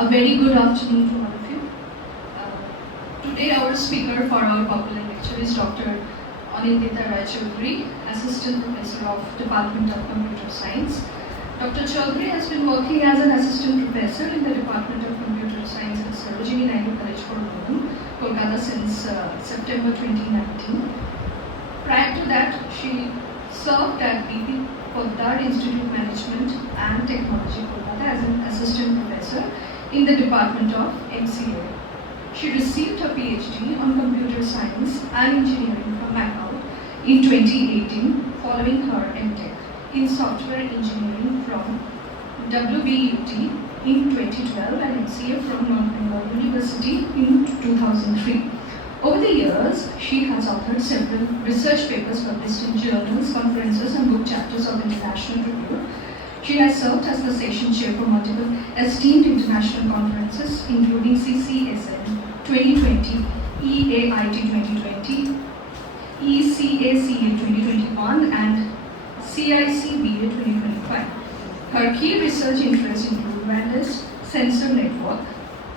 A very good afternoon to all of you. Today our speaker for our popular lecture is Dr. Anindita Raychaudhuri, Assistant Professor of Department of Computer Science. Dr. Chaudhuri has been working as an Assistant Professor in the Department of Computer Science at Sarojini Naidu College for Women, Kolkata since September 2019. Prior to that, she served at BP Poddar Institute Management and Technology, Kolkata as an Assistant Professor in the Department of MCA. She received her PhD on Computer Science and Engineering from Macau in 2018, following her MTech in Software Engineering from WBUT in 2012 and MCA from North Bengal University in 2003. Over the years, she has authored several research papers published in journals, conferences, and book chapters of international review. She has served as the session chair for multiple esteemed international conferences, including CCSN 2020, EAIT 2020, ECACA 2021, and CICBA 2025. Her key research interests include wireless, sensor network,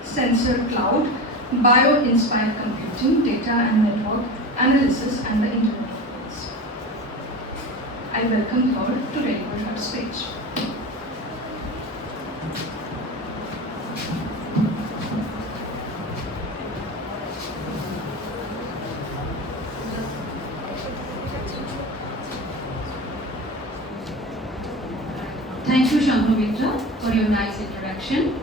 sensor cloud, bio-inspired computing, data and network analysis, and the Internet of Things. I welcome her to deliver her speech. Thank you, Shambhavitra, for your nice introduction.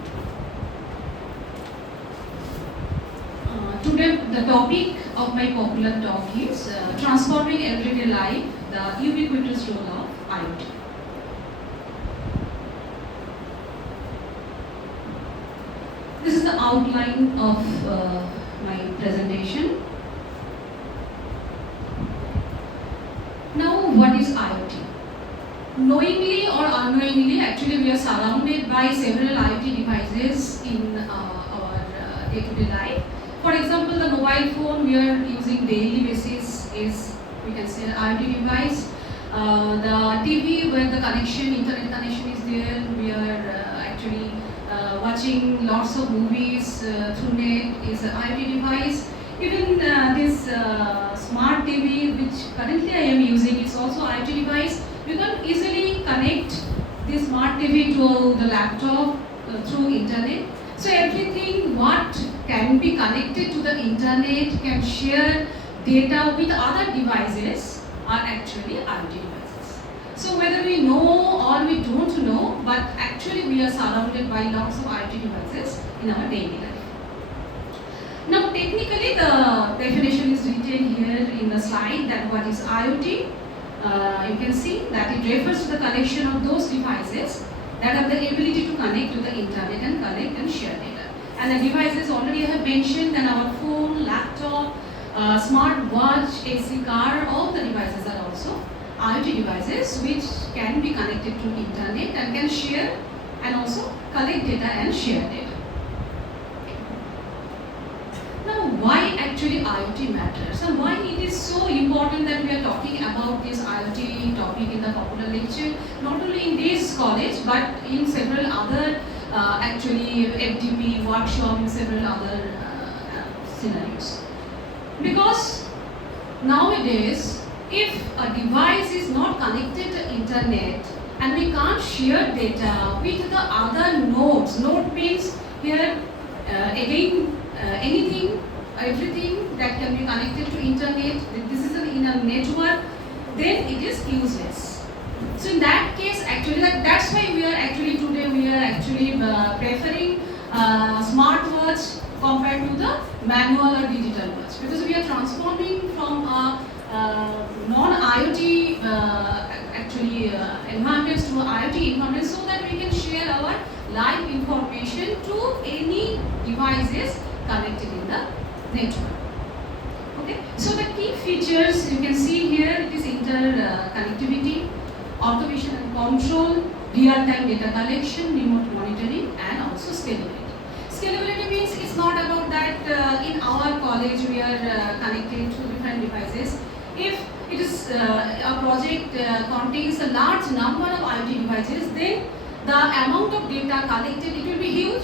Today, the topic of my popular talk is transforming everyday life, the ubiquitous role of IoT. This is the outline of my presentation. Now, what is IoT? Knowingly or unknowingly, actually we are surrounded by several IoT devices in our day-to-day life. For example, the mobile phone we are using daily basis is, we can say, an IoT device. The TV where the connection, internet connection is there, we are actually watching lots of movies through net is an IoT device. Even this smart TV which currently I am using is also IoT device. You can easily connect this smart TV to the laptop through internet. So everything what can be connected to the internet, can share data with other devices are actually IoT devices. So whether we know or we don't know, but actually we are surrounded by lots of IoT devices in our daily life. Now technically the definition is written here in the slide that what is IoT. You can see that it refers to the connection of those devices that have the ability to connect to the internet and collect and share data. And the devices already I have mentioned, and our phone, laptop, smart watch, AC car, all the devices are also IoT devices which can be connected to internet and can share and also collect data and share data. Now, why actually IoT matters and why it is so important that we are talking about this IoT topic in the popular lecture, not only in this college but in several other actually FDP workshop in several other scenarios. Because nowadays, if a device is not connected to internet and we can't share data with the other nodes, node means here again anything, everything that can be connected to internet, this is in a network, then it is useless. So in that case, actually, that's why we are actually today we are actually preferring smartwatch compared to the manual or digital watch, because we are transforming from a non-IoT actually environments to IoT environments so that we can share our live information to any devices connected in the network. Okay, so the key features you can see here, it is interconnectivity, automation and control, real-time data collection, remote monitoring, and also scalability. Scalability means it's not about that in our college we are connected to different devices. If it is a project contains a large number of IoT devices, then the amount of data collected, it will be huge.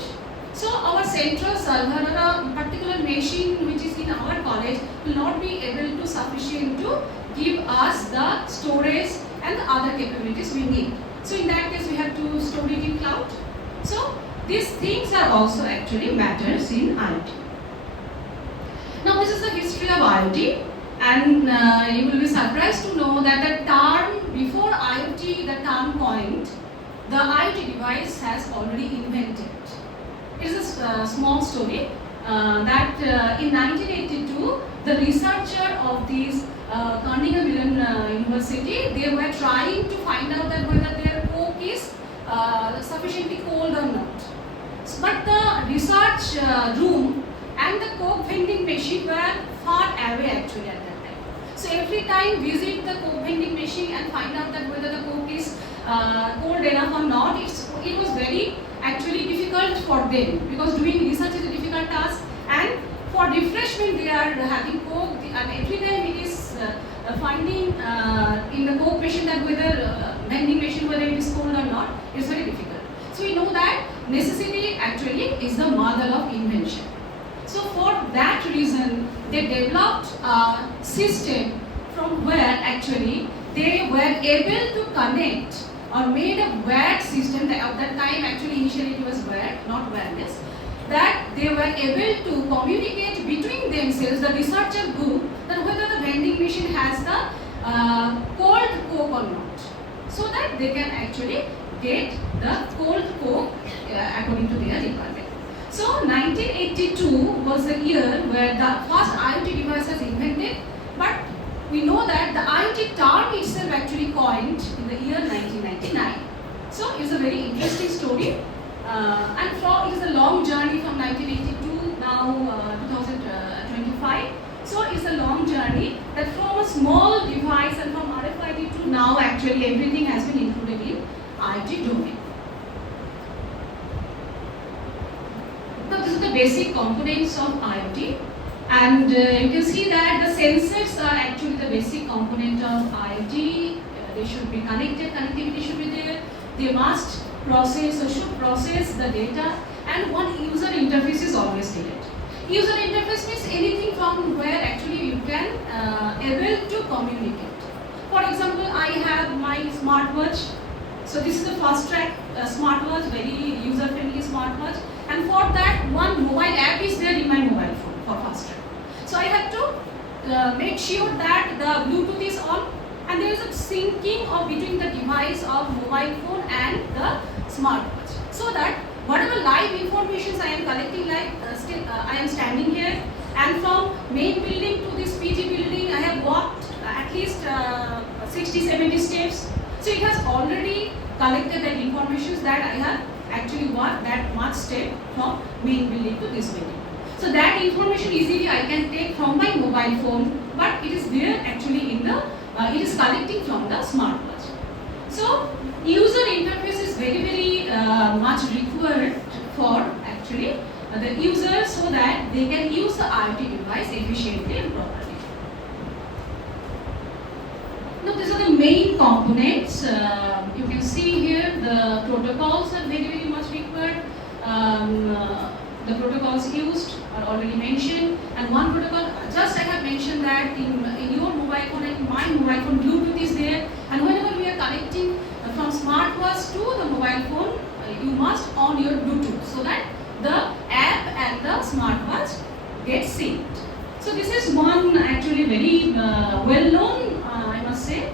So our central server or a particular machine which is in our college will not be able to sufficient to give us the storage and the other capabilities we need. So in that case we have to store it in cloud. So these things are also actually matters in IoT. Now this is the history of IoT, and you will be surprised to know that the term before IoT, the term coined, the IoT device has already invented. It is a small story that in 1982, the researcher of this Carnegie Mellon University, they were trying to find out that whether their Coke is sufficiently cold or not. But the research room and the Coke vending machine were far away actually at that time. So every time visit the Coke vending machine and find out that whether the Coke is cold enough or not, it was very actually difficult for them, because doing research is a difficult task, and for refreshment they are having Coke, and every time it is finding in the Coke machine that whether vending machine whether it is cold or not, is very difficult. So we know that necessity actually is the mother of invention. So for that reason, they developed a system from where actually they were able to connect or made a wired system. That at that time actually initially it was wired, not wireless, that they were able to communicate between themselves, the researcher group, that whether the vending machine has the cold Coke or not, so that they can actually get the cold Coke according to their requirement. So 1982 was the year where the first IoT device was invented, but we know that the IoT term itself actually coined in the year 1999. So it's a very interesting story, and it is a long journey from 1982 now 2025. So it's a long journey that from a small device and from RFID to now actually everything has been included in IoT domain. Now this is the basic components of IoT, and you can see that the sensors are actually the basic component of IoT. They should be connected, connectivity should be there. They must process or should process the data, and one user interface is always needed. User interface means anything from where actually you can able to communicate. For example, I have my smartwatch. So this is the fast track smartwatch, very user friendly smartwatch, and for that one mobile app is there in my mobile phone for fast track. So I have to make sure that the Bluetooth is on, and there is a syncing of between the device of mobile phone and the smartwatch, so that whatever live information I am collecting, like I am standing here, and from main building to this PG building I have walked at least 60-70 steps. So it has already collected that information that I have actually walked that much step from main building to this building. So that information easily I can take from my mobile phone, but it is there actually in the, it is collecting from the smartwatch. So user interface is very much required for actually the user, so that they can use the IoT device efficiently and properly. Now these are the main components. You can see here the protocols are very much required. The protocols used are already mentioned, and one protocol just I have mentioned that in your mobile phone and in my mobile phone Bluetooth is there, and whenever we are connecting from smartwatch to the mobile phone, you must on your Bluetooth, so that the app and the smartwatch get synced. So this is one actually very well known, I must say,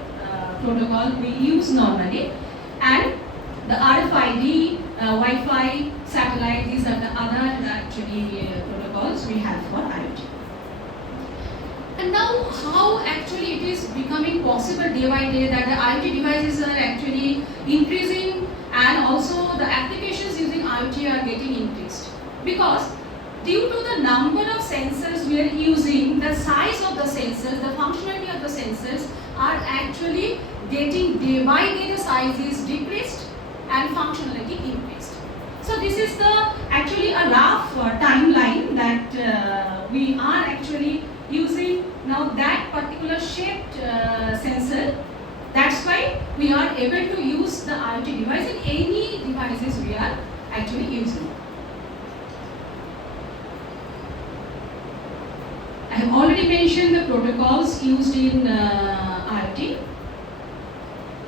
protocol we use normally, and the RFID, Wi-Fi, satellite, these are the other actually protocols we have for IoT. And now how actually it is becoming possible day by day that the IoT devices are actually increasing, and also the applications using IoT are getting increased, because due to the number of sensors we are using, the size of the sensors, the functionality of the sensors are actually getting day by day, the size is decreased and functionality increased. So this is the actually a rough timeline that we are actually using now that particular shaped sensor. That's why we are able to use the IoT device in any devices we are actually using. have already mentioned the protocols used in IoT.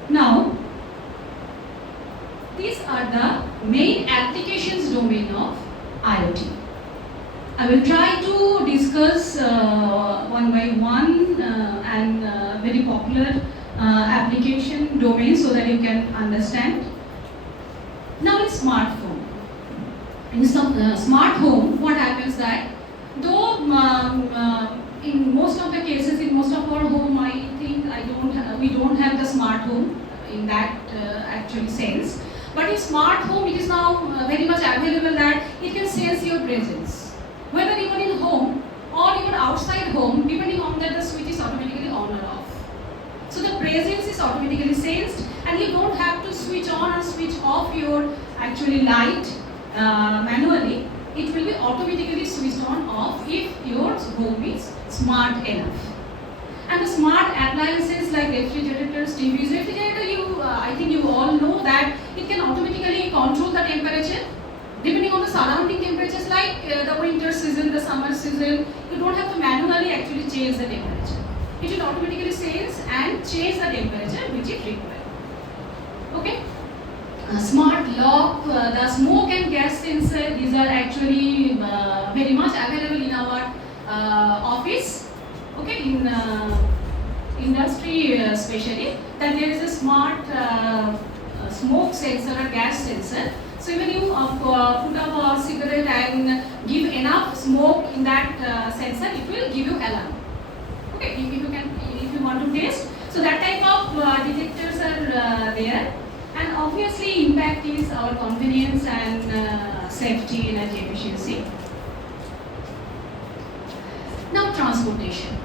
Now, these are the main applications domain of IoT. I will try to discuss one by one and very popular application domains so that you can understand. Now in smartphone. In smart home, what happens that though in most of the cases, in most of our home, I think we don't have the smart home in that actual sense. But in smart home, it is now very much available that it can sense your presence. Whether you are in home or you are outside home, depending on that, the switch is automatically on or off. So the presence is automatically sensed, and you don't have to switch on or switch off your actually light manually. It will be automatically switched on off if your home is smart enough. And the smart appliances like refrigerators, TVs, I think you all know that it can automatically control the temperature depending on the surrounding temperatures, like the winter season, the summer season. You don't have to manually actually change the temperature. It will automatically sense and change the temperature which it requires. Okay? Smart lock, the smoke and gas sensor, these are actually very much available in our office. Okay, in industry especially, that there is a smart smoke sensor or gas sensor. So when you put up a cigarette and give enough smoke in that sensor, it will give you alarm. Okay, if you want to test, so that type of detectors are there, and obviously impact is our convenience and safety, energy efficiency. Now transportation.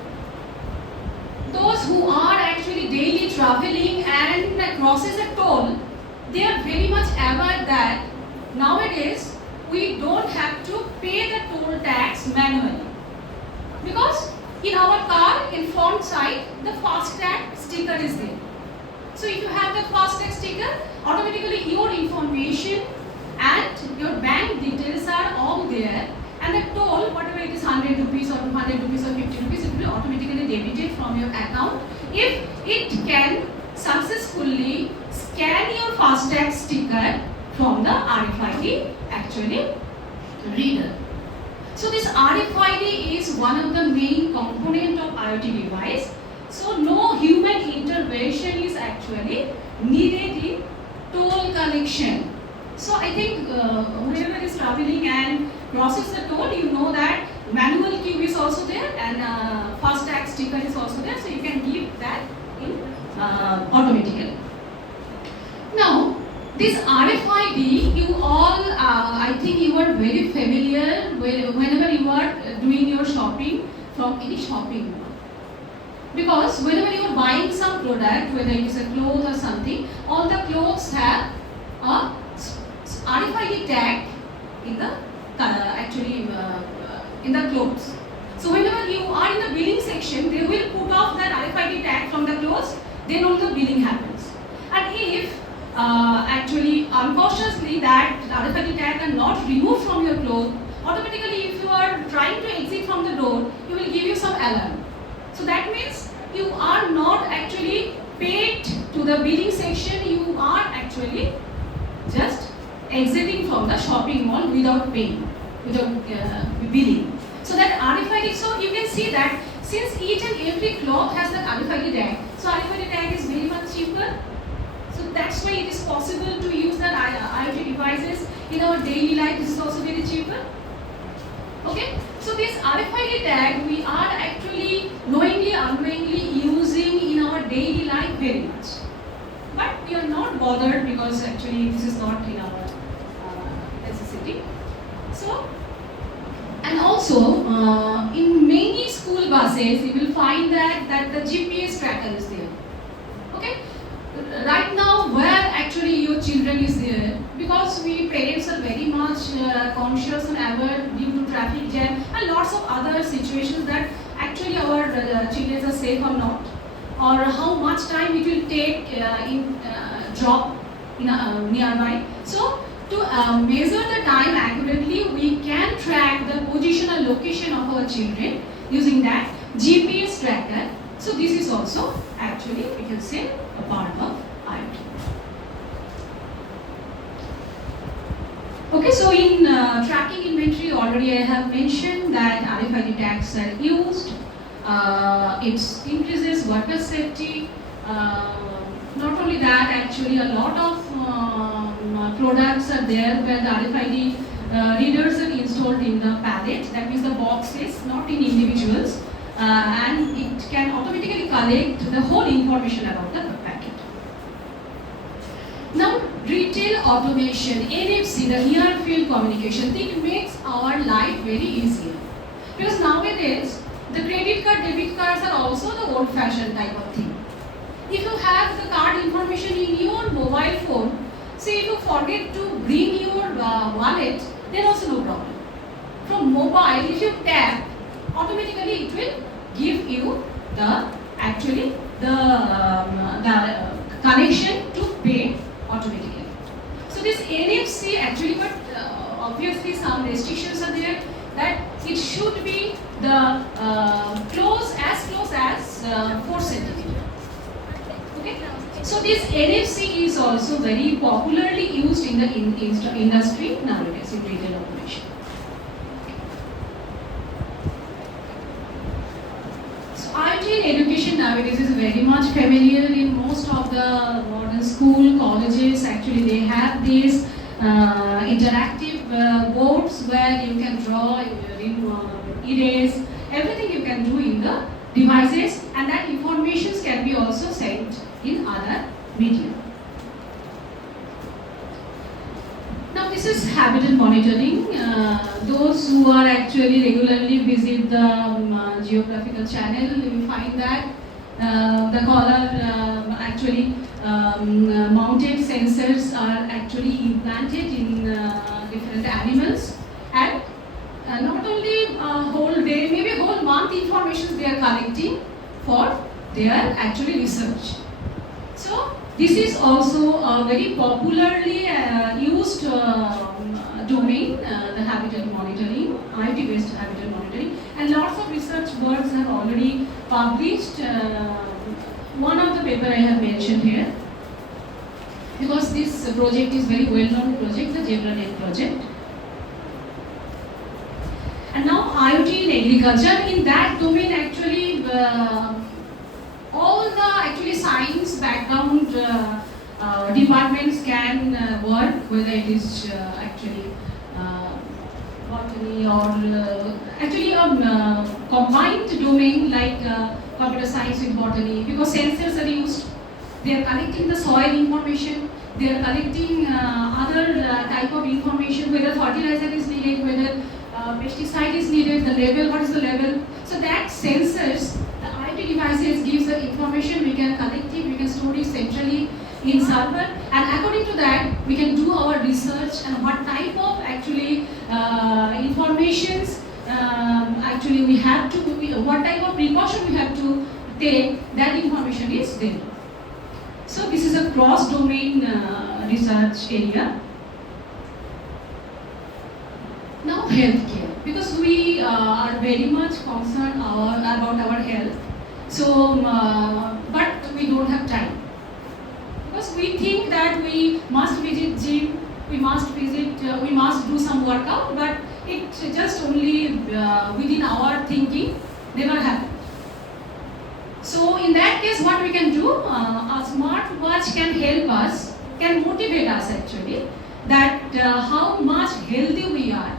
Those who are actually daily traveling and crosses a toll, they are very much aware that nowadays we don't have to pay the toll tax manually, because in our car in front side the FASTag sticker is there. So if you have the FASTag sticker, automatically your information and your bank details are all there, and the toll, whatever it is, 100 rupees or 200 rupees or 50 rupees, it will automatically debited from your account if it can successfully scan your FASTag sticker from the RFID actually reader. So this RFID is one of the main component of IoT device. So no human intervention is actually needed in toll collection. So I think whoever is traveling and crosses the toll, you know that manual queue is also there and FASTag sticker is also there. So you can give that in automatically. Now this RFID, you all, I think you are very familiar whenever you are doing your shopping from any shopping mall. Because whenever you are buying some product, whether it is a cloth or something, all the clothes have a RFID tag in the in the clothes. So whenever you are in the billing section, they will put off that RFID tag from the clothes, then all the billing happens. And if actually unconsciously that RFID tag are not removed from your clothes, automatically if you are trying to exit from the door, it will give you some alarm. So that means you are not actually paid to the billing section, you are actually just exiting from the shopping mall without paying, without billing. So that RFID, so you can see that since each and every cloth has that RFID tag, so RFID tag is very much cheaper. So that's why it is possible to use that IoT devices in our daily life. This is also very cheaper. Okay, so this RFID tag we are actually knowingly, unknowingly using in our daily life very much. But we are not bothered because actually this is not in our necessity. So, and also in many school buses you will find that the GPS tracker is there. Okay, right now where actually your children is there, because we parents are very much conscious and aware due to traffic jam and lots of other situations that actually our children are safe or not, or how much time it will take in drop in nearby. So to measure the time accurately, we can track the position and location of our children. using that GPS tracker. So this is also actually, we can say, a part of IoT. Okay, so in tracking inventory, already I have mentioned that RFID tags are used. It increases worker safety. Not only that, actually a lot of products are there where the RFID readers are installed in the pallet, that means the boxes, not in individuals, and it can automatically collect the whole information about the packet. Now, retail automation, NFC, the near field communication, it makes our life very easier. Because nowadays, the credit card, debit cards are also the old-fashioned type of thing. If you have the card information in your mobile phone, say if you forget to bring your wallet, then also no problem. From mobile, if you tap, automatically it will give you the connection to pay automatically. So this NFC actually, but obviously some restrictions are there that it should be the close as 4 centimeters. Okay. So this NFC is also very popularly used in the industry nowadays in retail automation. So IoT in education nowadays is very much familiar in most of the modern school, colleges. Actually, they have these interactive boards where you can draw, erase, everything you can do in the devices, and that information can be also sent in other media. Now this is habitat monitoring. Those who are actually regularly visit the geographical channel, you will find that the collar actually mounted sensors are actually implanted in different animals, and not only whole day, maybe whole month information they are collecting for their actually research. So this is also a very popularly used domain, the habitat monitoring, IoT-based habitat monitoring, and lots of research works have already published. One of the paper I have mentioned here, because this project is very well-known project, the ZebraNet project. And now IoT in agriculture, in that domain actually all the actually science background departments can work, whether it is actually botany or actually a combined domain like computer science with botany, because sensors are used. They are collecting the soil information, they are collecting other type of information, whether fertilizer is needed, whether pesticide is needed, the level, what is the level. So that sensors, the IoT devices gives the information, we can collect it, we can store it centrally in server, and according to that we can do our research and what type of actually informations actually we have to, what type of precaution we have to take, that information is there. So this is a cross-domain research area. Now healthcare, because we are very much concerned about our health. So, but we don't have time. Because we think that we must visit gym, we must do some workout, but it just only within our thinking never happens. So in that case, what we can do, a smart watch can help us, can motivate us actually, that how much healthy we are.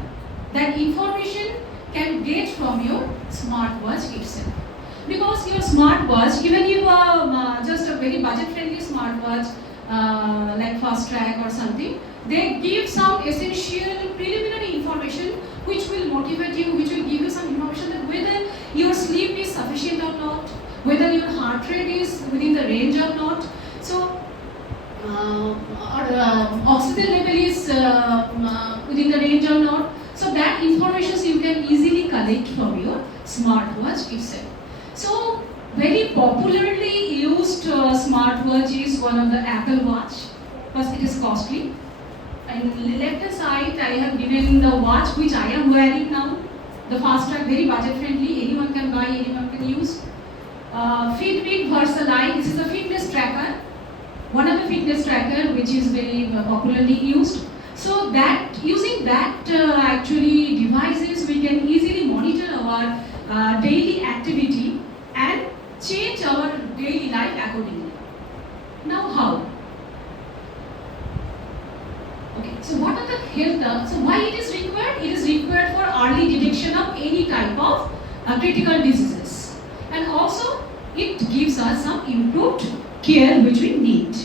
That information can get from your smartwatch itself. Because your smartwatch, even if just a very budget-friendly smartwatch like Fast Track or something, they give some essential preliminary information which will motivate you, which will give you some information that whether your sleep is sufficient or not, whether your heart rate is within the range or not. So, oxygen level is within the range or not. So that information you can easily collect from your smartwatch itself. So very popularly used smartwatch is one of the Apple Watch, because it is costly. And left hand side I have given the watch which I am wearing now. the fast track, very budget friendly, anyone can buy, anyone can use. Fitbit Versaline, this is a fitness tracker, one of the fitness tracker which is very popularly used. So that using that actually devices, we can easily monitor our daily activity and change our daily life accordingly. Now how? Okay, so what are the health, so why it is required? It is required for early detection of any type of critical diseases. And also it gives us some improved care which we need.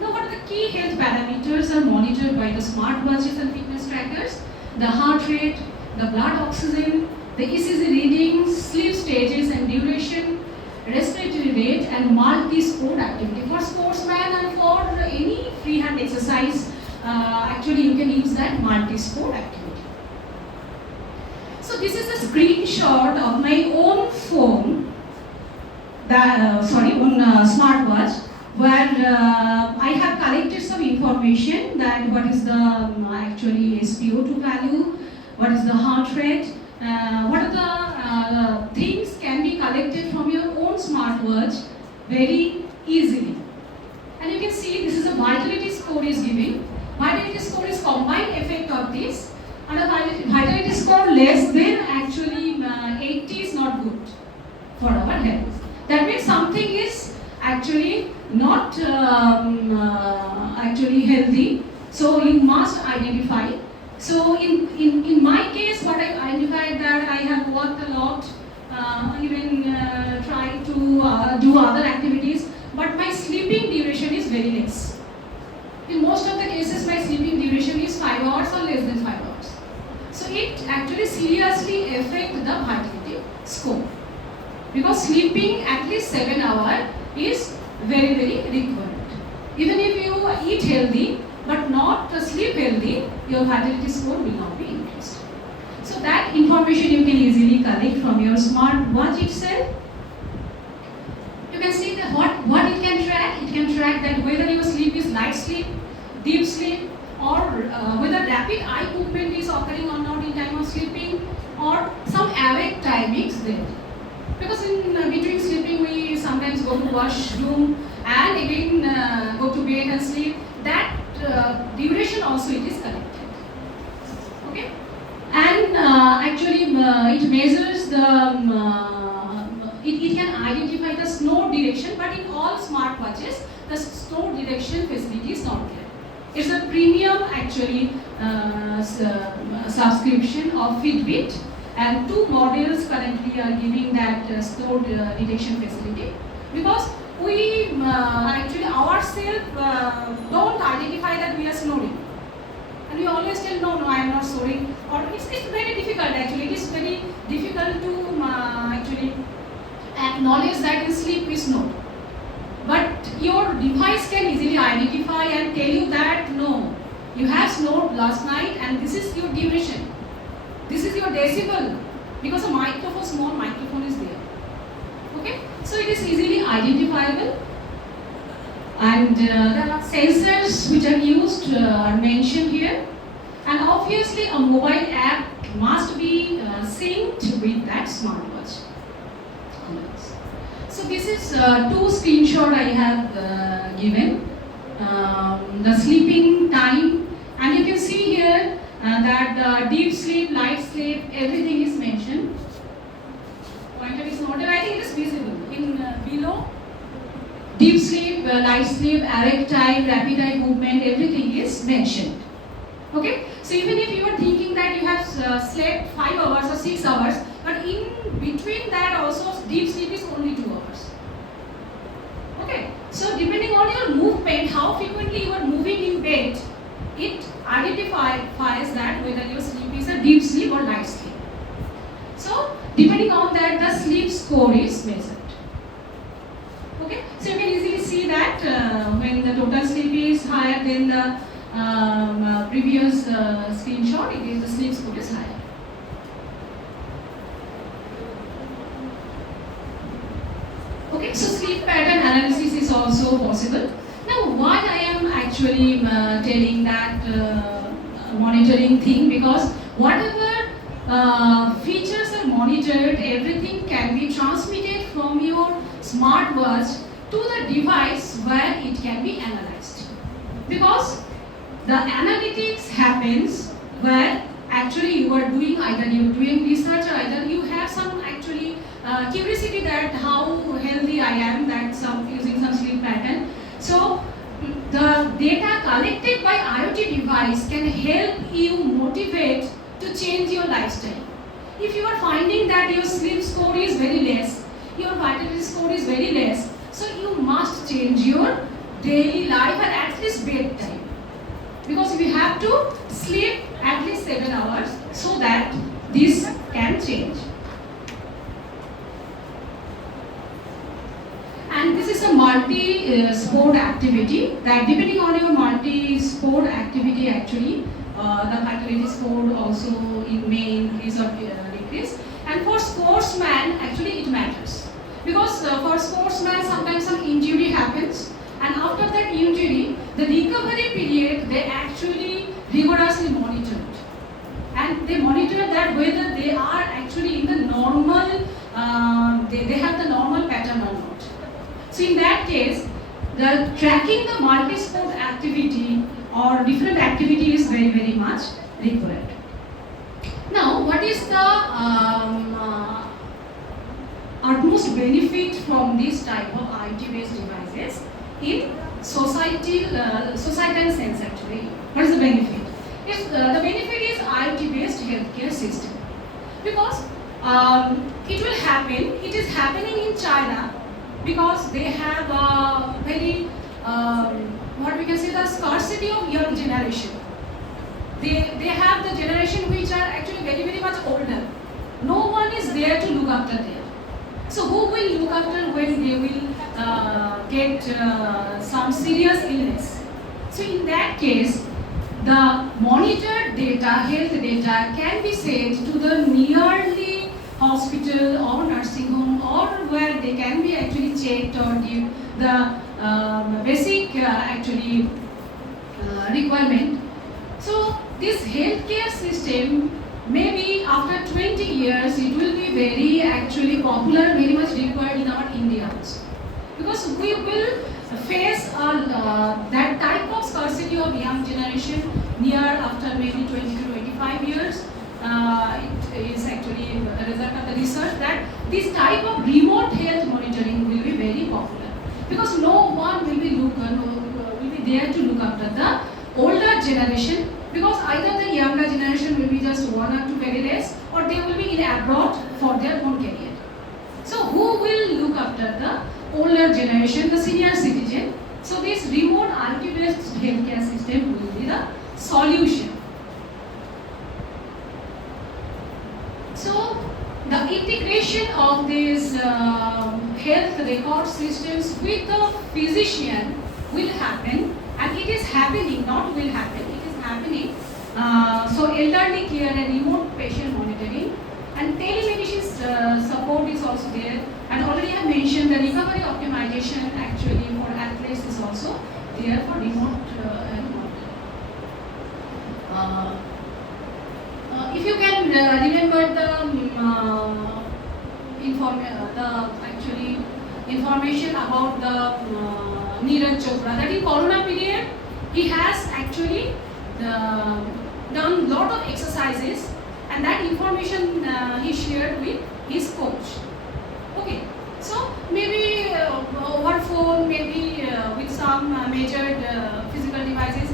Now what are the key health parameters are monitored by the smartwatches and fitness trackers? The heart rate, the blood oxygen, the ECG readings, sleep stages and duration, respiratory rate and multi-sport activity. For sportsman and for any freehand exercise, actually you can use that multi-sport activity. So this is a screenshot of my own phone, smartwatch, where I have collected some information that what is the actually SpO2 value, what is the heart rate, what are the things can be collected from your own smartwatch very easily. And you can see this is a vitality score is giving. Vitality score is combined effect of this, and a vitality score less than actually 80 is not good for our health. That means something is actually not actually healthy. So you must identify. So in my case, what I identified that I have worked a lot, even trying to do other activities, but my sleeping duration is very less. In most of the cases, my sleeping duration is 5 hours or less than 5 hours. So it actually seriously affects the vitality score. Because sleeping at least 7 hours is very, very required. Even if you eat healthy but not sleep healthy, your vitality score will not be increased. So that information you can easily collect from your smartwatch itself. You can see that what it can track. It can track that whether your sleep is light sleep, deep sleep, or whether rapid eye movement is occurring or not in time of sleeping, or some awake timings there. Because in between sleeping we sometimes go to washroom and again go to bed and sleep. That duration also it is collected. Okay, and actually it measures the it can identify the snow direction, but in all smartwatches the snow direction facility is not there. It's a premium actually subscription of Fitbit, and 2 models currently are giving that snow detection facility, because we actually ourselves don't identify that we are snoring, and we always tell no I am not snoring, or it's very difficult actually. It is very difficult to actually acknowledge that in sleep we snore. But your device can easily identify and tell you that no, you have snored last night and this is your duration. This is your decibel, because a microphone, small microphone is there. Okay, so it is easily identifiable, and the sensors which are used are mentioned here, and obviously a mobile app must be synced with that smartwatch. So this is 2 screenshots I have given. The sleeping time, and you can see here that deep sleep, light sleep, everything is mentioned. Pointer is noted. I think it is visible in below. Deep sleep, light sleep, awake time, rapid eye movement, everything is mentioned. Okay, so even if you are thinking that you have slept 5 hours or 6 hours, but in between that also deep sleep is only 2 hours. Okay, so depending on your movement, how frequently you are moving in bed, it identifies that whether your sleep is a deep sleep or light sleep. So depending on that, the sleep score is measured. Okay, so you can easily see that when the total sleep is higher than the previous screenshot, it is the sleep score is higher. Okay, so sleep pattern analysis is also possible. Now, why I am actually telling that monitoring thing, because whatever features are monitored, everything can be transmitted from your smartwatch to the device where it can be analyzed. Because the analytics happens where actually you are doing, either you're doing research or either you have some actually curiosity that how healthy I am, that some using some sleep pattern. So the data collected by IoT device can help you motivate to change your lifestyle. If you are finding that your sleep score is very less, your vitality score is very less, so you must change your daily life and at least bedtime. Because we have to sleep at least 7 hours so that this can change. And this is a multi-sport activity that depending on your multi-sport activity actually the vitality score also may increase or decrease. And for sportsman actually it matters. Because for sportsman sometimes some injury happens, and after that injury the recovery period they actually rigorously monitored. And they monitor that whether they are actually in the normal, they have the normal pattern or not. So in that case, the tracking the multi-sport activity or different activity is very, very much required. Now, what is the utmost benefit from this type of IoT-based devices in societal sense actually? What is the benefit? If the benefit is IoT-based healthcare system, because it will happen. It is happening in China because they have a very what we can say the scarcity of young generation. They have the generation which are actually very, very much older. No one is there to look after them. So who will look after when they will get some serious illness? So in that case, the monitored data, health data can be sent to the nearly hospital or nursing home or where they can be actually checked or give the basic actually requirement. So this healthcare system, maybe after 20 years, it will be very actually popular, very much required in our India also. Because we will face that type of scarcity of young generation near after maybe 20 to 25 years. It is actually a result of the research that this type of remote health monitoring will be very popular. Because no one will be there to look after the older generation, because either the younger generation will be just 1 or 2 very less, or they will be in abroad for their own career. So who will look after the older generation, the senior citizen? So this remote IoT-based healthcare system will be the solution. So the integration of these health record systems with the physician will happen, and it is happening, not will happen, it is happening. So elderly care and remote patient monitoring and telemedicine support is also there. And already I mentioned the recovery optimization actually for athletes is also there for remote monitoring. If you can remember the information about the Neeraj Chopra, that in Corona period he has actually done lot of exercises, and that information he shared with his coach. Okay, so maybe over phone, maybe with some measured physical devices,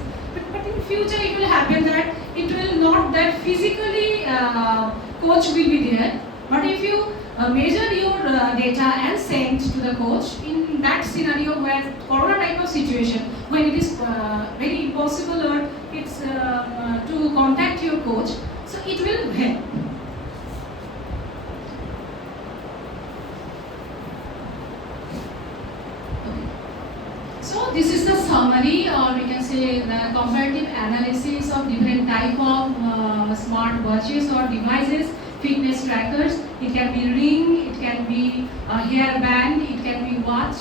but in future it will happen that it will not that physically coach will be there, but if you measure your data and send to the coach in that scenario where corona type of situation, when it is very impossible or it's to contact your coach, so it will help. So this is the summary, or we can say the comparative analysis of different type of smart watches or devices, fitness trackers. It can be ring, it can be a hairband, it can be watch,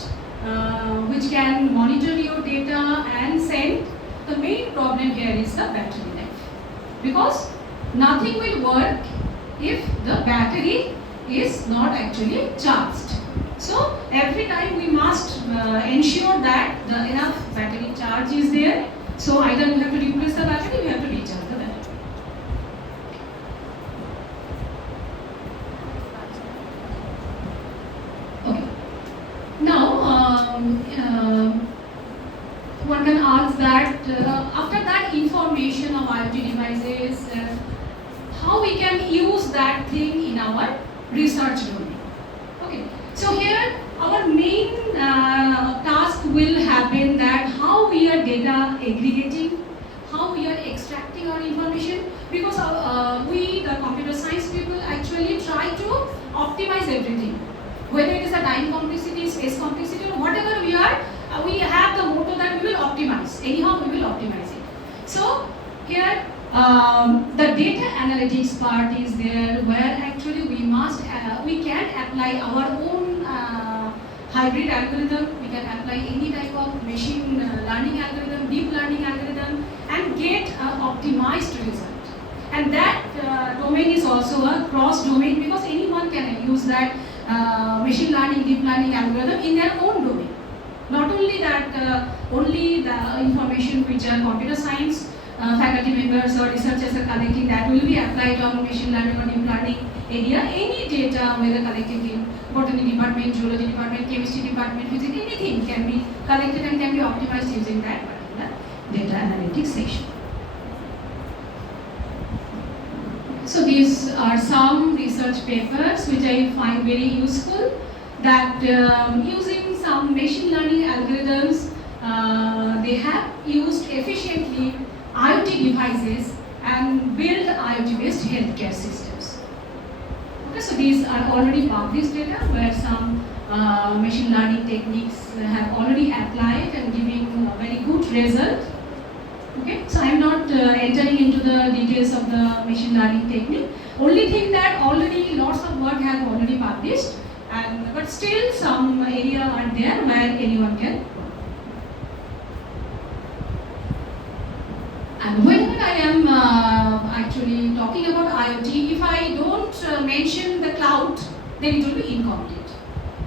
which can monitor your data and send. The main problem here is the battery life, because nothing will work if the battery is not actually charged. So every time we must ensure that the enough battery charge is there. So either we have to replace the battery, we have to recharge the battery. Okay. Now one can ask that after that information of IoT devices, how we can use that thing in our research domain. Okay. So here our main task will happen that how we are data aggregating, how we are extracting our information, because we, the computer science people, actually try to optimize everything. Whether it is a time complexity, space complexity, or whatever we are, we have the motto that we will optimize. Anyhow, we will optimize it. So here the data analytics part is there, where actually we must we can apply our own hybrid algorithm. We can apply any type of machine learning algorithm, deep learning algorithm, and get optimized result. And that domain is also a cross domain, because anyone can use that machine learning, deep learning algorithm in their own domain. Not only that, only the information which are computer science faculty members or researchers are collecting, that will be applied on machine learning or deep learning area. Any data, whether collected in botany department, zoology department, chemistry department, physics, anything can be collected and can be optimized using that particular data analytics section. So these are some research papers which I find very useful, that using some machine learning algorithms, they have used efficiently IoT devices and build IoT-based healthcare systems. Okay, so these are already published data where some machine learning techniques have already applied and giving a very good result. Okay, so I am not entering into the details of the machine learning technique. Only thing that already lots of work have already published, and but still some area are there where anyone can. And whenever I am actually talking about IoT, if I don't mention the cloud, then it will be incomplete.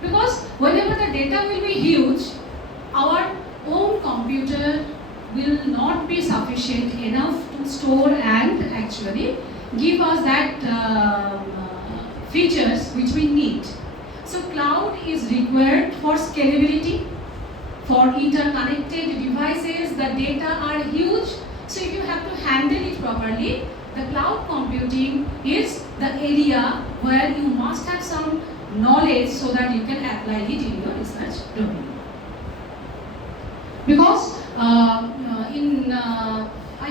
Because whenever the data will be huge, our own computer will not be sufficient enough to store and actually give us that features which we need. So cloud is required for scalability, for interconnected devices. The data are huge. So if you have to handle it properly, the cloud computing is the area where you must have some knowledge so that you can apply it in your research domain. Because I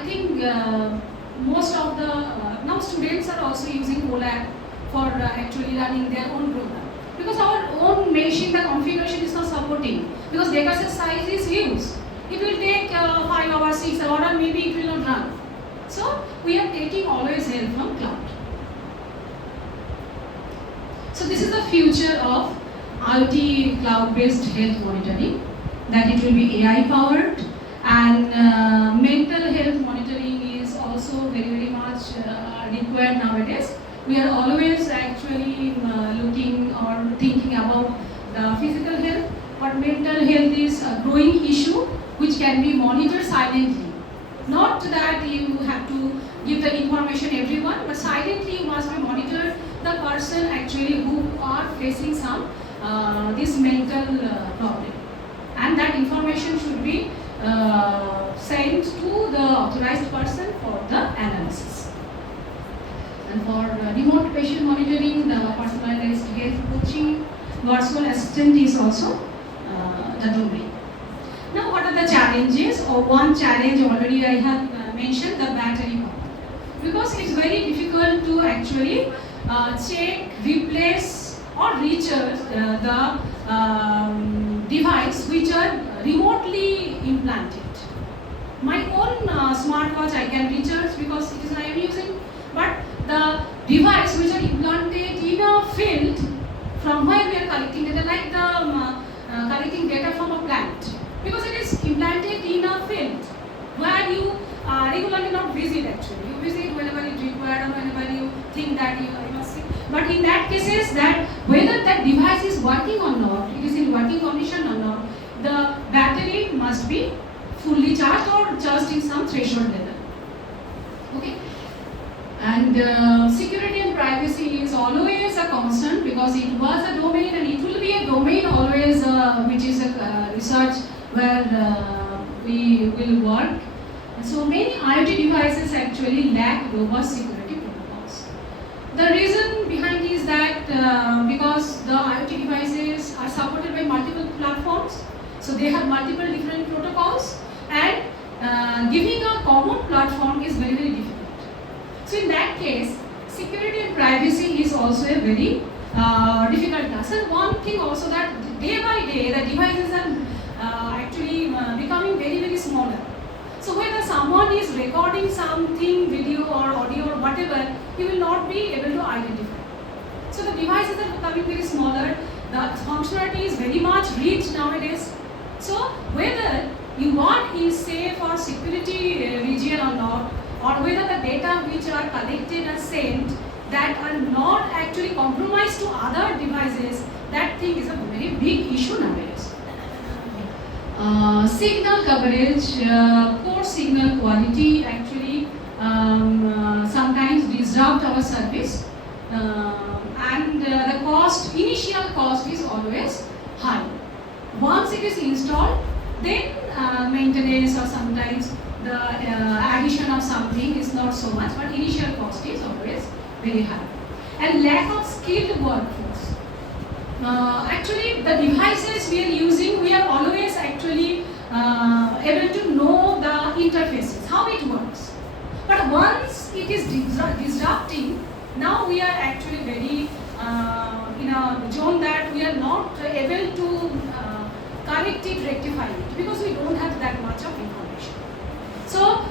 think most of the now students are also using OLAP for actually running their own program. Because our own machine, the configuration is not supporting. Because data set size is huge. It will take 5 hours, 6 hours, or maybe it will not run. So we are taking always help from cloud. So this is the future of IoT cloud-based health monitoring, that it will be AI powered, and mental health monitoring is also very much required nowadays. We are always actually looking or thinking about the physical health, but mental health is a growing issue which can be monitored silently. Not that you have to give the information everyone, but silently you must be monitored the person actually who are facing some this mental problem, and that information should be sent to the authorized person for the analysis. And for remote patient monitoring, the personalized health coaching, virtual assistant is also the domain. Now, what are the challenges? Or one challenge already I have mentioned, the battery power. Because it's very difficult to actually check, replace or recharge the device which are remotely implanted. My own smartwatch I can recharge because it is I am using, but the device which are implanted in a field from where we are collecting data, like the collecting data from a plant, because it is implanted in a field where you regularly not visit actually. You visit whenever it required or whenever you think that you must see. But in that cases, that whether that device is working or not, it is in working condition or not, the battery must be fully charged or charged in some threshold level. Okay. And security and privacy is always a concern because it was a domain and it will be a domain always which is a research where we will work. And so many IoT devices actually lack robust security protocols. The reason behind is that because the IoT devices are supported by multiple platforms, so they have multiple different protocols, and giving a common platform is very, very difficult. So in that case, security and privacy is also a very difficult task. And one thing also that day by day the devices are actually becoming very, very smaller. So whether someone is recording something, video or audio or whatever, he will not be able to identify. So the devices are becoming very smaller. The functionality is very much rich nowadays. So whether you want is safe or security region or not, or whether the data which are collected and sent that are not actually compromised to other devices, that thing is a very big issue nowadays. Signal coverage, poor signal quality actually sometimes disrupt our service, and the cost, initial cost is always high. Once it is installed, then maintenance or sometimes the addition of something is not so much, but initial cost is always very high. And lack of skilled workforce. Actually, the devices we are using, we are always actually able to know the interfaces, how it works. But once it is disrupting, now we are actually very in a zone that we are not able to correct it, rectify it, because we don't have that much of information. So,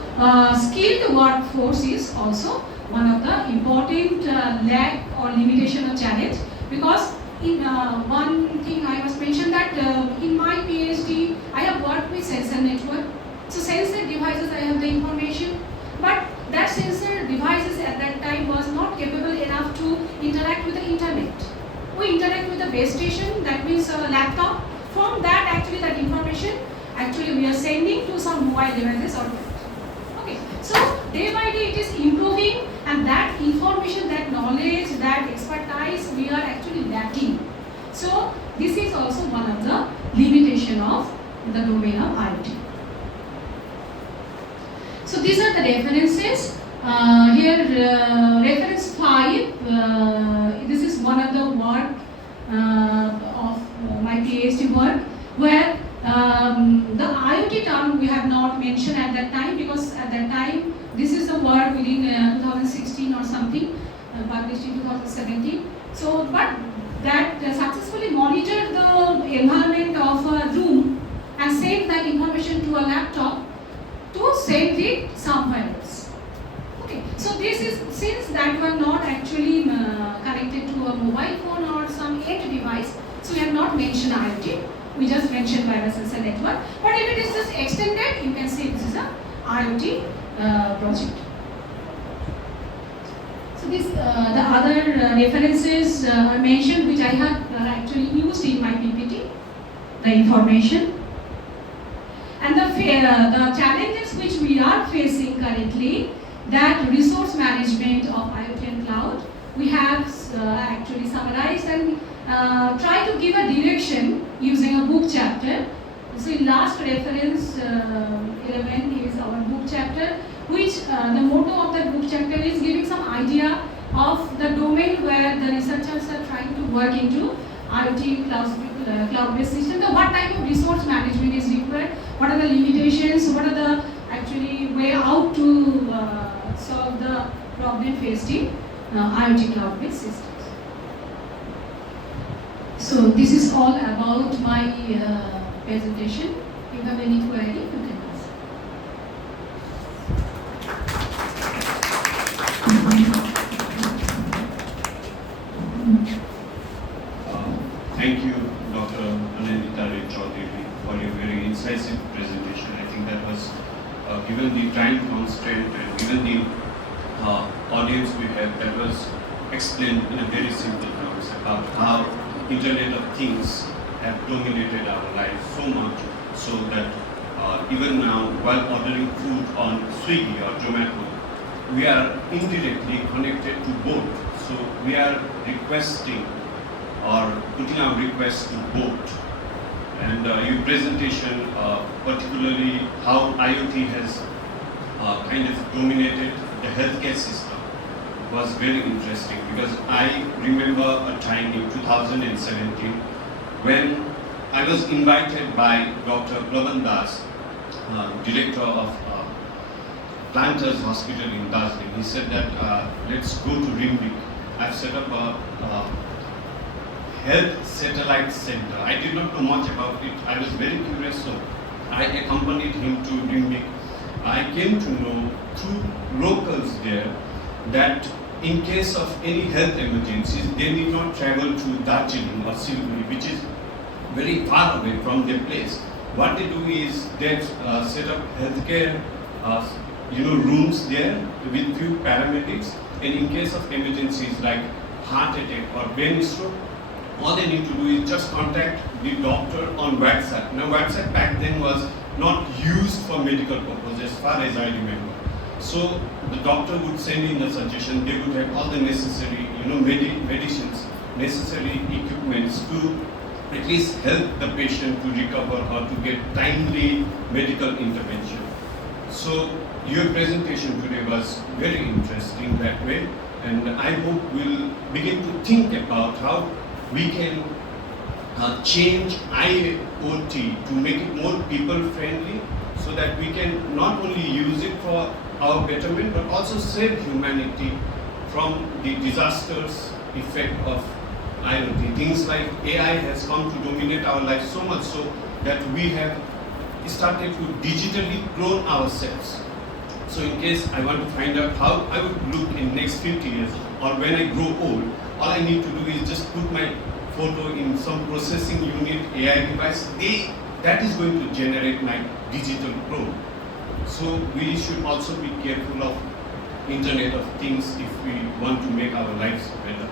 skilled workforce is also one of the important lack or limitation or challenge, because in one thing I must mention that in my PhD I have worked with sensor network. So sensor devices I have the information, but that sensor devices at that time was not capable enough to interact with the internet. We interact with the base station, that means a laptop. From that actually that information actually we are sending to some mobile devices or that. Okay, so day by day it is improving, and that information, that knowledge, that expertise we are actually lacking. So this is also one of the limitation of the domain of IoT. So these are the references. Here reference 5, this is one of the work of my PhD work, where the IoT term we have not mentioned at that time, because at that time this is the work within 2016 or something, published in 2017. So, but that successfully monitored the environment of a room and sent that information to a laptop to send it somewhere else. Okay, so this is, since that were not actually connected to a mobile phone or some end device, so we have not mentioned IoT. We just mentioned wireless sensor network. But if it is just extended, you can say this is a IoT project. So this, the other references are mentioned, which I have actually used in my PPT, the information. And the challenges which we are facing currently, that resource management of IoT and cloud, we have actually summarized and try to give a direction using a book chapter. So in last reference 11 is our book chapter, which the motto of the book chapter is giving some idea of the domain where the researchers are trying to work into IoT cloud-based system. So what type of resource management is required, what are the limitations, what are the actually way out to solve the problem faced in IoT cloud-based systems. So this is all about my presentation. If you have any query, you can ask. Thank you, Dr. Anindita Raychaudhuri, for your very incisive presentation. I think that was given the time constraint and even the audience we had, that was explained in a very simple terms about how Internet of Things have dominated our lives so much so that even now while ordering food on Swiggy or Zomato, we are indirectly connected to both. So we are requesting or putting our request to both. And your presentation, particularly how IoT has kind of dominated the healthcare system, was very interesting because I remember a time in 2017 when I was invited by Dr. Plavan Das, director of Planters Hospital in Darjeeling. He said that let's go to Rimdik. I've set up a health satellite center. I did not know much about it. I was very curious, so I accompanied him to Rimdik. I came to know through locals there that in case of any health emergencies, they need not travel to Darjeeling or Siliguri, which is very far away from their place. What they do is they set up healthcare rooms there with few paramedics, and in case of emergencies like heart attack or brain stroke, all they need to do is just contact the doctor on WhatsApp. Now WhatsApp back then was not used for medical purposes as far as I remember. So the doctor would send in a suggestion, they would have all the necessary medicines, necessary equipments to at least help the patient to recover or to get timely medical intervention. So your presentation today was very interesting that way, and I hope we'll begin to think about how we can change IoT to make it more people friendly so that we can not only use it for our betterment but also save humanity from the disastrous effect of IoT. Things like AI has come to dominate our lives so much so that we have started to digitally clone ourselves. So in case I want to find out how I would look in next 50 years or when I grow old, all I need to do is just put my photo in some processing unit AI device. That is going to generate my digital clone. So we should also be careful of Internet of Things if we want to make our lives better.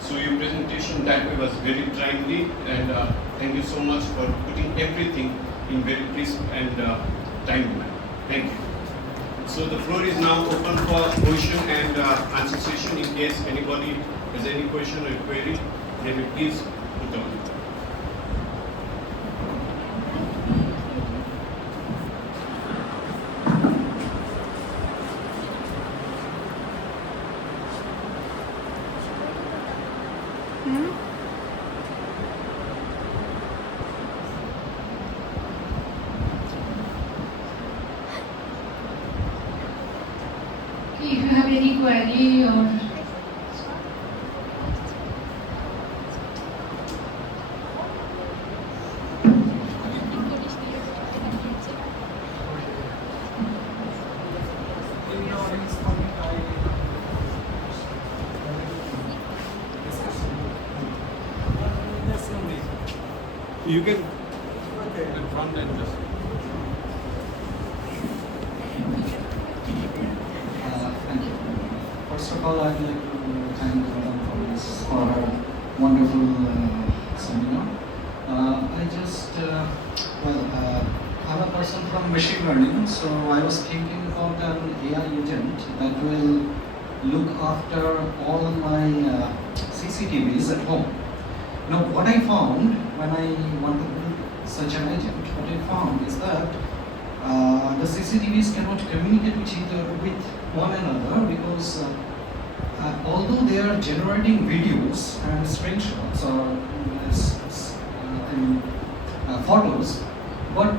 So your presentation that way was very timely, and thank you so much for putting everything in very crisp and timely manner. Thank you. So the floor is now open for question and answer session. In case anybody has any question or query, they will please put on. If you have any query or You can in front and just. Thank you. First of all, I'd like to thank Madam for her wonderful seminar. I just, I'm a person from machine learning, so I was thinking about an AI agent that will look after all my CCTVs at home. Now, what I found when I wanted to build such an agent, what I found is that the CCTVs cannot communicate with one another because although they are generating videos and screenshots or photos, but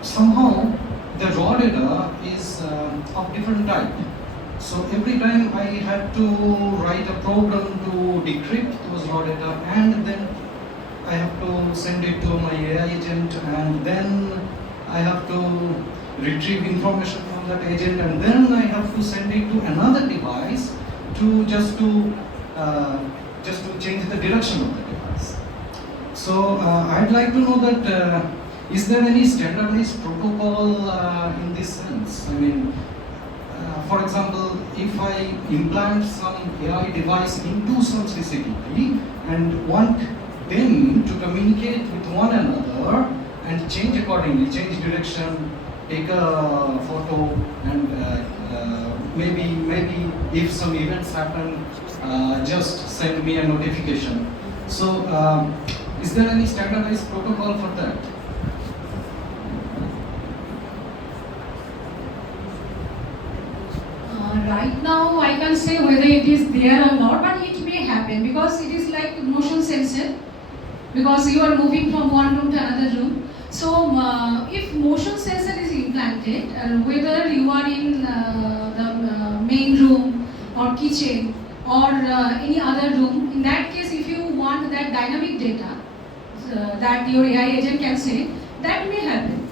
somehow the raw data is of different type. So every time I had to write a program to decrypt those raw data, and then I have to send it to my AI agent, and then I have to retrieve information from that agent, and then I have to send it to another device to just to change the direction of the device. So I'd like to know that is there any standardized protocol in this sense? I mean, for example, if I implant some AI device into some CCTV and want them to communicate with one another and change accordingly, change direction, take a photo, and maybe if some events happen, just send me a notification. So, is there any standardized protocol for that? Right now, I can't say whether it is there or not, but it may happen because it is like motion sensor. Because you are moving from one room to another room. So, if motion sensor is implanted, whether you are in the main room or kitchen or any other room, in that case, if you want that dynamic data that your AI agent can say, that may happen.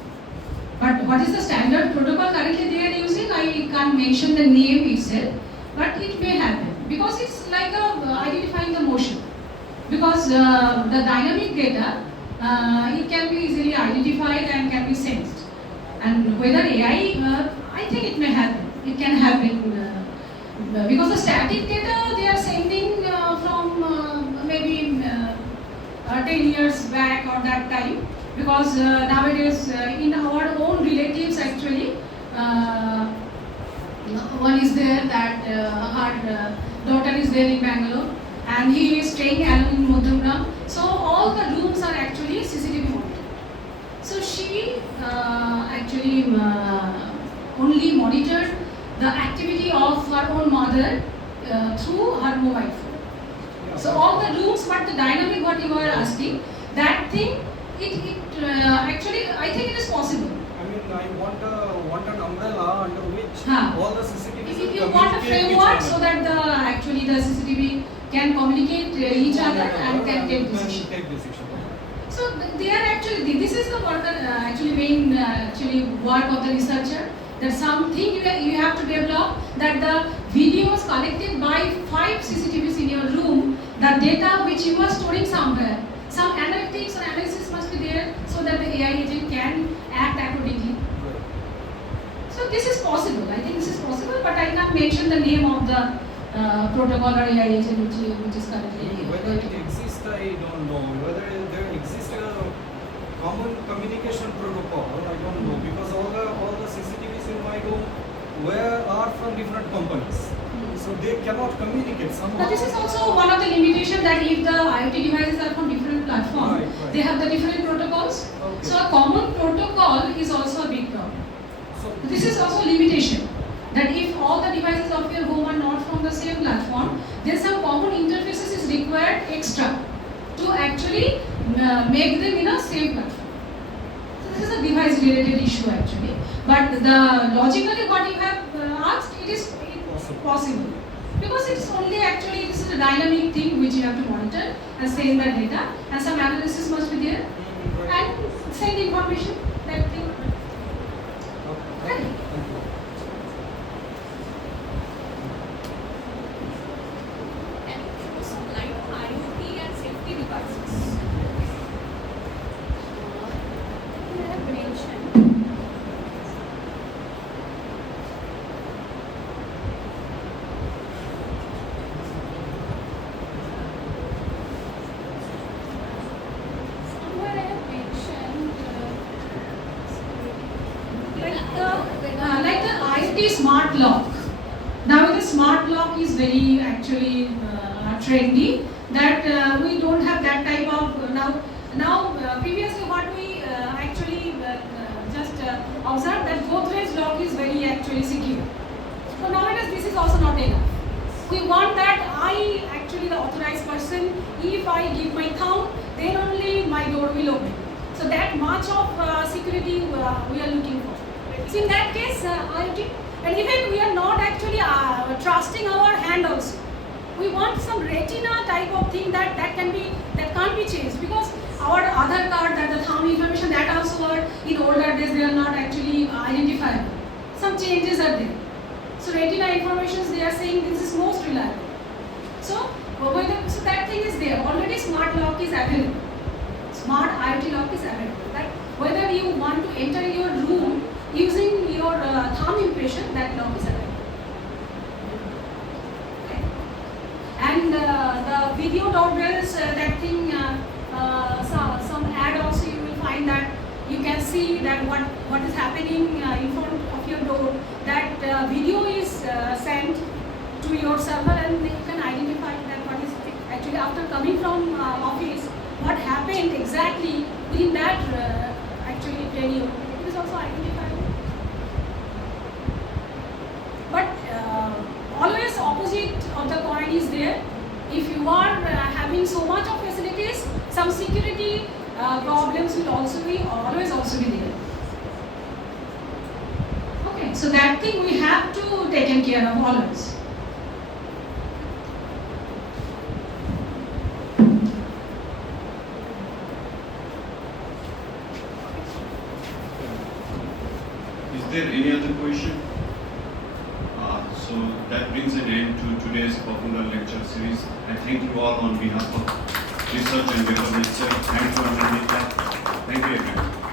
But what is the standard protocol currently they are using? I can't mention the name itself, but it may happen because it's like identifying the motion. Because the dynamic data, it can be easily identified and can be sensed. And whether AI, I think it may happen. It can happen because the static data they are sending from maybe 10 years back or that time. Because nowadays in our own relatives actually, one is there that her daughter is there in Bangalore and he is staying alone in Mudhamram. So all the rooms are actually CCTV monitored. So she actually only monitored the activity of her own mother through her mobile phone. Yeah. So all the rooms, but the dynamic what you are asking, that thing, it actually, I think it is possible. I mean, I want an umbrella under which all the CCTVs If you want a framework so that the CCTV can communicate each other and can take decision. So they are actually, this is the work actually main work of the researcher, that something you have to develop, that the videos collected by 5 CCTVs in your room, the data which you are storing somewhere, some analytics or analysis must be there so that the AI agent can act accordingly. So this is possible. I think this is possible, but I can't mention the name of the protocol or AI agent which is currently. Whether it exists, I don't know. Whether there exists a common communication protocol, I don't know, because all the CCTVs in my room are from different companies. So they cannot communicate somehow. But this is also one of the limitations, that if the IoT devices are from different platforms, Right. they have the different protocols. Okay. So a common protocol is also a big problem. So This is also limitation, that if all the devices of your home are not from the same platform, then some common interfaces is required extra to actually make them in a same platform. So this is a device related issue actually. But the logically what you have asked, it is possible. Because it's only actually, this is a dynamic thing which you have to monitor and send the data, and some analysis must be there and send information, that thing. Thank you. And throw some light on IoT and safety devices. You have mentioned somewhere I have mentioned Like the IoT smart lock. Now the smart lock is very actually trendy, that we don't have that type of now previously what we actually just observed, that Godrej lock is very actually secure. So nowadays this is also not enough. We want that I actually the authorized person, if I give my thumb, then only my door will open. So that much of security we are looking for. So in that case, IoT, and even we are not actually trusting our hand also. We want some retina type of thing that can't be changed, because our Aadhaar card, that the thumb information, that also are in older days, they are not actually identifiable. Some changes are there. So retina informations, they are saying this is most reliable. So that thing is there. Already smart lock is available. Smart IoT lock is available. That whether you want to enter your room using your thumb impression, that lock is alive. Okay. And the video doorbells, that thing, some ad also you will find that you can see that what is happening in front of your door. That video is sent to your server, and you can identify that what is actually after coming from office, what happened exactly within that actually venue. It is also identified. But always opposite of the coin is there. If you are having so much of facilities, some security problems will always also be there. Okay, so that thing we have to take care of always. Is there any other question? So that brings an end to today's popular lecture series. I thank you all on behalf of Research and Development. Thank you, Anindita. Thank you, everyone.